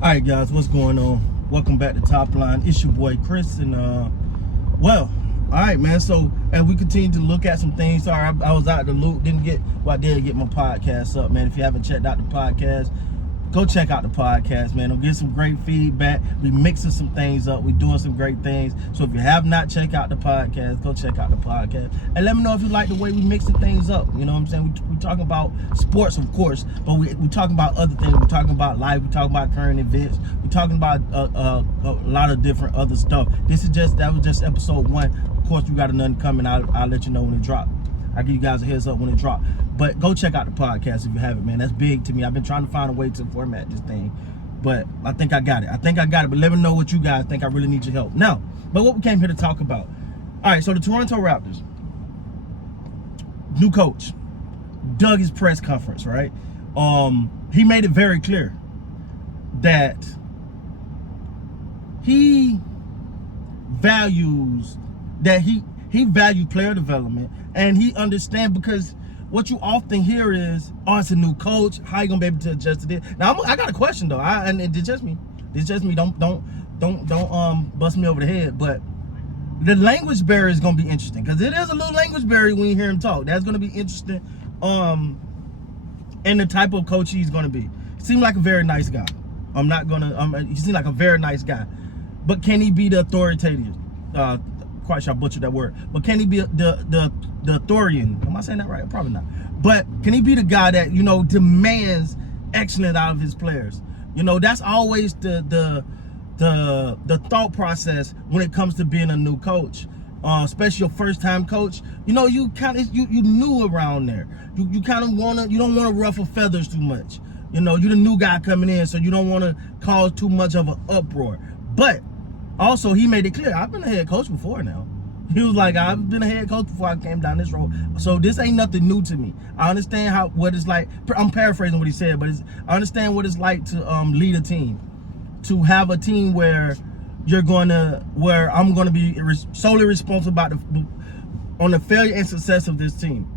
All right, guys, what's going on? Welcome back to Top Line. It's your boy Chris, and well, all right, man. So as we continue to look at some things, sorry, I was out of the loop. Didn't get my podcast up, man. If you haven't checked out the podcast, go check out the podcast, man. We'll get some great feedback. We mixing some things up. We doing some great things. So if you have not checked out the podcast, go check out the podcast. And let me know if you like the way we mixing things up. You know what I'm saying? We talking about sports, of course, but we talking about other things. We talking about life. We talking about current events. We talking about a lot of different other stuff. That was just episode 1. Of course, we got another coming. I'll let you know when it drops. I'll give you guys a heads up when it drops. But go check out the podcast if you haven't, man. That's big to me. I've been trying to find a way to format this thing. But I think I got it. But let me know what you guys think. I really need your help. Now, but what we came here to talk about. All right, so the Toronto Raptors. New coach. Dug his press conference, right? He made it very clear that he values he valued player development, and he understands, because what you often hear is, oh, it's a new coach, how you gonna be able to adjust to this? Now I got a question though, and it's just me. Don't bust me over the head, but the language barrier is gonna be interesting, because it is a little language barrier when you hear him talk. That's gonna be interesting, and the type of coach he's gonna be. Seems like a very nice guy. He seems like a very nice guy, but can he be the authoritative? Quite sure I butchered that word, but can he be the authorian? Am I saying that right? Probably not. But can he be the guy that, you know, demands excellence out of his players? You know, that's always the thought process when it comes to being a new coach, especially your first time coach. You know, you new around there. You kind of you don't want to ruffle feathers too much. You know, you're the new guy coming in, so you don't want to cause too much of an uproar. But also, he made it clear, I've been a head coach before now. He was like, I've been a head coach before I came down this road. So this ain't nothing new to me. I understand what it's like. I'm paraphrasing what he said, but I understand what it's like to lead a team. To have a team where I'm going to be solely responsible on the failure and success of this team.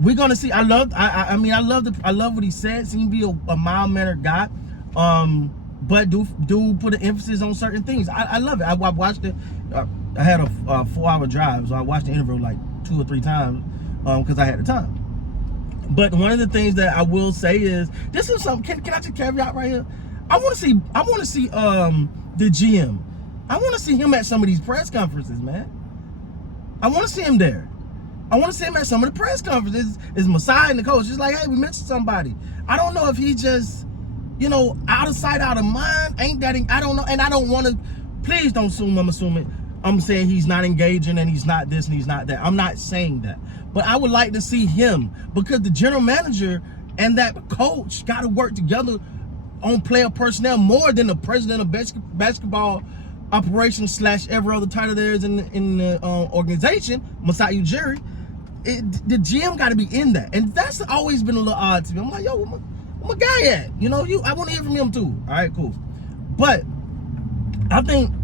We're going to see. I love what he said. Seems to be a mild-mannered guy. But do put an emphasis on certain things. I love it. I watched it. I had a 4-hour drive, so I watched the interview like 2 or 3 times because I had the time. But one of the things that I will say is, this is something. Can I just caveat right here? I want to see the GM. I want to see him at some of these press conferences, man. I want to see him there. I want to see him at some of the press conferences. Is Masai and the coach? It's like, hey, we mentioned somebody. I don't know if he just, you know, out of sight, out of mind. I don't know. And I don't want to, please don't assume I'm assuming. I'm saying he's not engaging and he's not this and he's not that. I'm not saying that. But I would like to see him, because the general manager and that coach got to work together on player personnel more than the president of basketball operations / every other title there is in the organization, Masai Ujiri. The GM got to be in that. And that's always been a little odd to me. I'm like, yo, where my guy at? You know, I want to hear from him too. All right, cool. But I think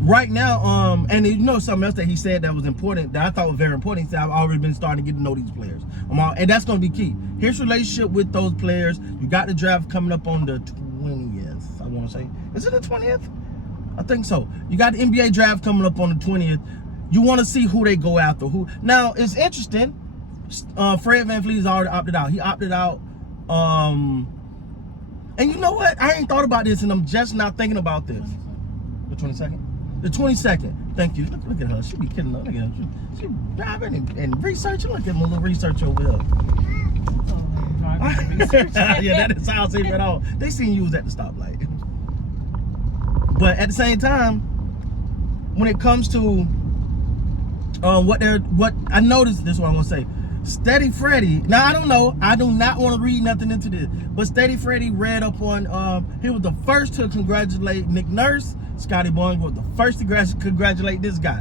right now, and you know something else that he said that was important, that I thought was very important. He said, I've already been starting to get to know these players. And that's going to be key. His relationship with those players. You got the draft coming up on the 20th, I want to say. Is it the 20th? I think so. You got the NBA draft coming up on the 20th. You want to see who they go after. Now, it's interesting. Fred VanVleet has already opted out. He opted out. And you know what? I ain't thought about this, and I'm just not thinking about this. The 22nd? The 22nd. Thank you. Look at her. She be kidding. Look at her. She driving and researching. Look at my little research over here. Yeah, that didn't sound safe at all. They seen you was at the stoplight. But at the same time, when it comes to what I noticed, this is what I want to say. Steady Freddy. Now, I don't know. I do not want to read nothing into this. But Steady Freddy read up on, he was the first to congratulate Nick Nurse. Scotty Boyne was the first to congratulate this guy.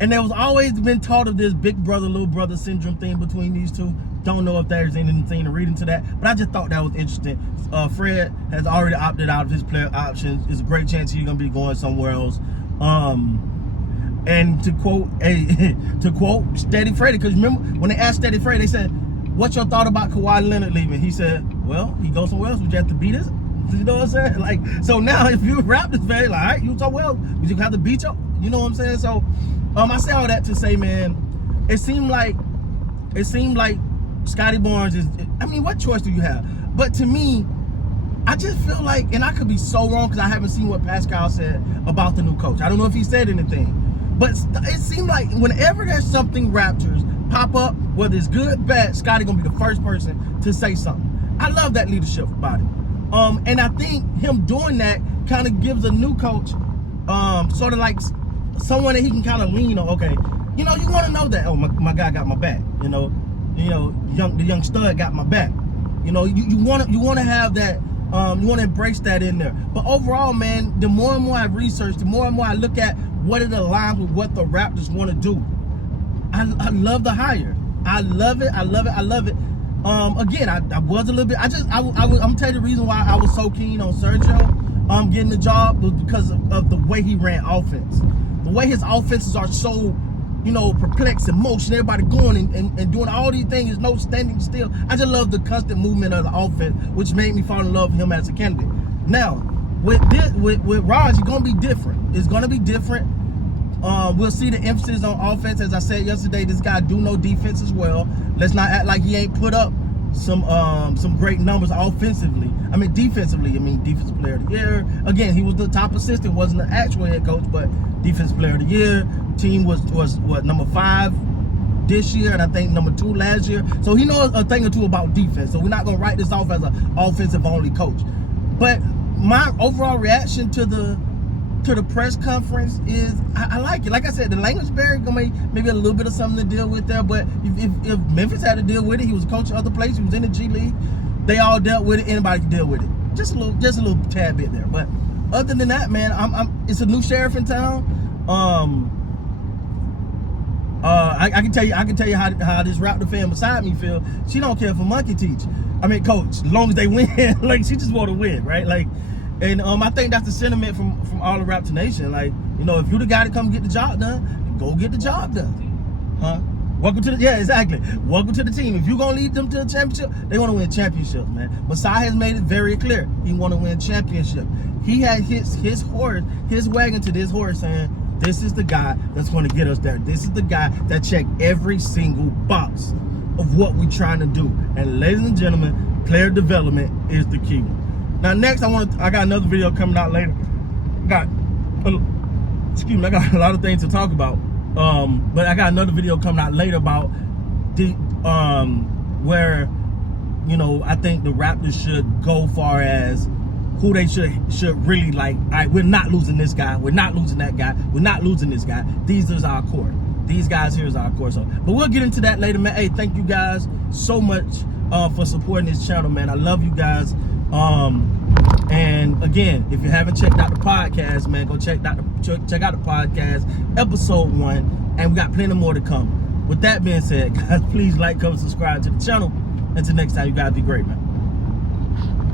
And there was always been taught of this big brother, little brother syndrome thing between these two. Don't know if there's anything to read into that. But I just thought that was interesting. Fred has already opted out of his player options. It's a great chance he's going to be going somewhere else. And to quote Steady Freddy, because remember when they asked Steady Freddy, they said, "What's your thought about Kawhi Leonard leaving?" He said, "Well, he goes somewhere else. We just have to beat You know what I'm saying? Like, so now if you're a Raptors fan, like, all right, you so well, you just have to beat you. You know what I'm saying? So, I say all that to say, man, it seemed like Scotty Barnes is. I mean, what choice do you have? But to me, I just feel like, and I could be so wrong because I haven't seen what Pascal said about the new coach. I don't know if he said anything, but it seemed like whenever there's something Raptors pop up, whether it's good, bad, Scotty gonna be the first person to say something. I love that leadership about it. And I think him doing that kind of gives a new coach sort of like someone that he can kind of lean on. Okay, you know, you want to know that, oh, my guy got my back. You know, the young stud got my back. You know, you want to have that. You want to embrace that in there. But overall, man, the more and more I research, the more and more I look at what it aligns with what the Raptors want to do. I love the hire. I love it. Again, I was a little bit. I'm gonna tell you the reason why I was so keen on Sergio getting the job was because of the way he ran offense. The way his offenses are so, perplexed in motion, everybody going and doing all these things, there's no standing still. I just love the constant movement of the offense, which made me fall in love with him as a candidate. Now, with Raj, it's gonna be different. It's gonna be different. We'll see the emphasis on offense. As I said yesterday, this guy do know defense as well. Let's not act like he ain't put up some great numbers offensively. Defensively. Defensive player of the year. Again, he was the top assistant, wasn't the actual head coach, but defensive player of the year. Team was what, number 5 this year, and I think number 2 last year. So he knows a thing or two about defense. So we're not gonna write this off as an offensive only coach. But my overall reaction to the press conference is I like it. Like I said, the language barrier gonna maybe a little bit of something to deal with there. But if Memphis had to deal with it, he was a coach of other places. He was in the G League. They all dealt with it. Anybody can deal with it. Just a little tad bit there. But other than that, man, it's a new sheriff in town. I can tell you how this Raptor fan beside me feel. She don't care for monkey teach. Coach, as long as they win, like she just want to win, right? Like. And I think that's the sentiment from all of Raptor Nation. Like, if you the guy to come get the job done, go get the job done. Huh? Welcome to the team. If you're gonna lead them to a championship, they want to win championships, man. Masai has made it very clear. He want to win championship. He had his wagon to this horse saying, this is the guy that's going to get us there. This is the guy that checked every single box of what we're trying to do. And ladies and gentlemen, player development is the key one. Now next, I got another video coming out later. I got a lot of things to talk about. But I got another video coming out later about the where I think the Raptors should go far as who they should really like. All right, we're not losing this guy. We're not losing that guy. We're not losing this guy. These is our core. These guys here is our core. So, but we'll get into that later, man. Hey, thank you guys so much for supporting this channel, man. I love you guys. And again, if you haven't checked out the podcast, man, go check out the podcast, episode 1, and we got plenty more to come. With that being said, guys, please like, comment, subscribe to the channel. Until next time, you guys be great, man.